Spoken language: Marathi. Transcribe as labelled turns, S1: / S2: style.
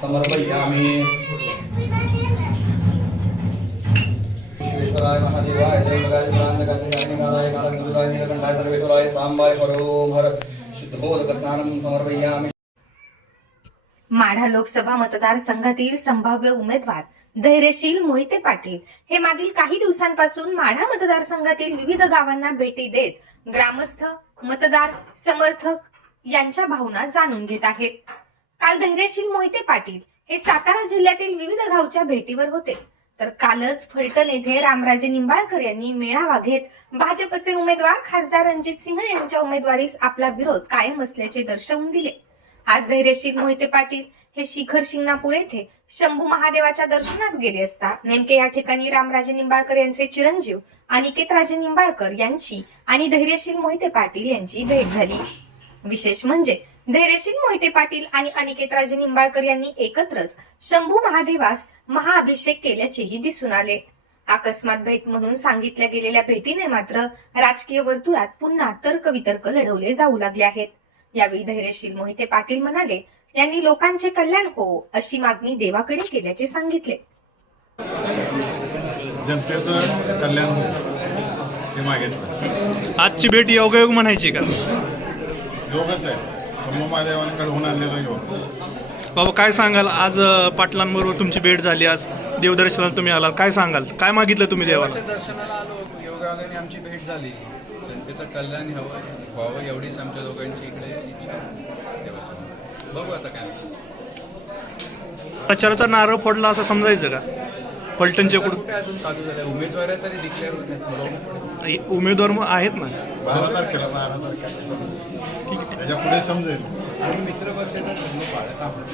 S1: समर्पयामि विश्वेश्वराय महादेवाय सर्वेश्वराय समर्पयामि
S2: माढा लोकसभा मतदारसंघातील संभाव्य उमेदवार धैर्यशील मोहिते पाटील हे मागील काही दिवसांपासून माढा मतदारसंघातील विविध गावांना भेटी देत ग्रामस्थ मतदार समर्थक यांच्या भावना जाणून घेत आहेत. काल धैर्यशील मोहिते पाटील हे सातारा जिल्ह्यातील विविध गावच्या भेटीवर होते. तर कालच फलटण येथे रामराजे निंबाळकर यांनी मेळावा घेत भाजपचे उमेदवार खासदार रणजित सिंह यांच्या उमेदवारीस आपला विरोध कायम असल्याचे दर्शवून दिले. आज धैर्यशील मोहिते पाटील हे शिखर शिंगणापूर येथे शंभू महादेवाच्या दर्शनास गेले असता नेमके या ठिकाणी रामराजे निंबाळकर यांचे चिरंजीव अनिकेत राजे निंबाळकर यांची आणि धैर्यशील मोहिते पाटील यांची भेट झाली. विशेष म्हणजे धैर्यशील मोहिते पाटील आणि अनिकेत राजे निंबाळकर यांनी एकत्रच शंभू महादेवास महाअभिषेक केल्याचेही दिसून आले. अकस्मात भेट म्हणून सांगितल्या गेलेल्या भेटीने मात्र राजकीय वर्तुळात पुन्हा तर्कवितर्क लढवले जाऊ लागले आहेत. यावेळी धैर्यशील मोहिते पाटील म्हणाले यांनी लोकांचे कल्याण हो अशी मागणी देवाकडे केल्याचे सांगितले.
S3: जनतेचं कल्याण होईल हे मागितलं
S4: आजची भेट योगायोग म्हणायची का?
S3: योगच आहे. शंभू महादेवाने घडवून आणलेलं योग.
S4: बाबा काय सांगाल? आज अं, पाटलांबरोबर तुमची भेट झाली. आज देवदर्शनाला तुम्ही आलात. काय सांगाल? काय मागितलं तुम्ही देवाला?
S5: देवाच्या दर्शनाला आलो योगायोगाने आमची भेट झाली. जनतेचं कल्याण हवं व्हावं एवढीच आमच्या दोघांची इकडे इच्छा. आहे देवासमोर. बघू आता काय
S4: प्रचाराचा नारळ फोडला असं समजायचं का? पलटणच्या
S5: प्रचार
S4: कुठं?
S5: अजून चालू झाले? उमेदवार तरी डिक्लेअर होत आहेत. बघू पुढे.
S4: उमेदवार मग आहेत ना.
S3: बारा तारखेला बारा तारखेला. त्याच्या पुढे समजेल.
S5: आणि मित्रपक्षाचा धर्म पाळत आहोत.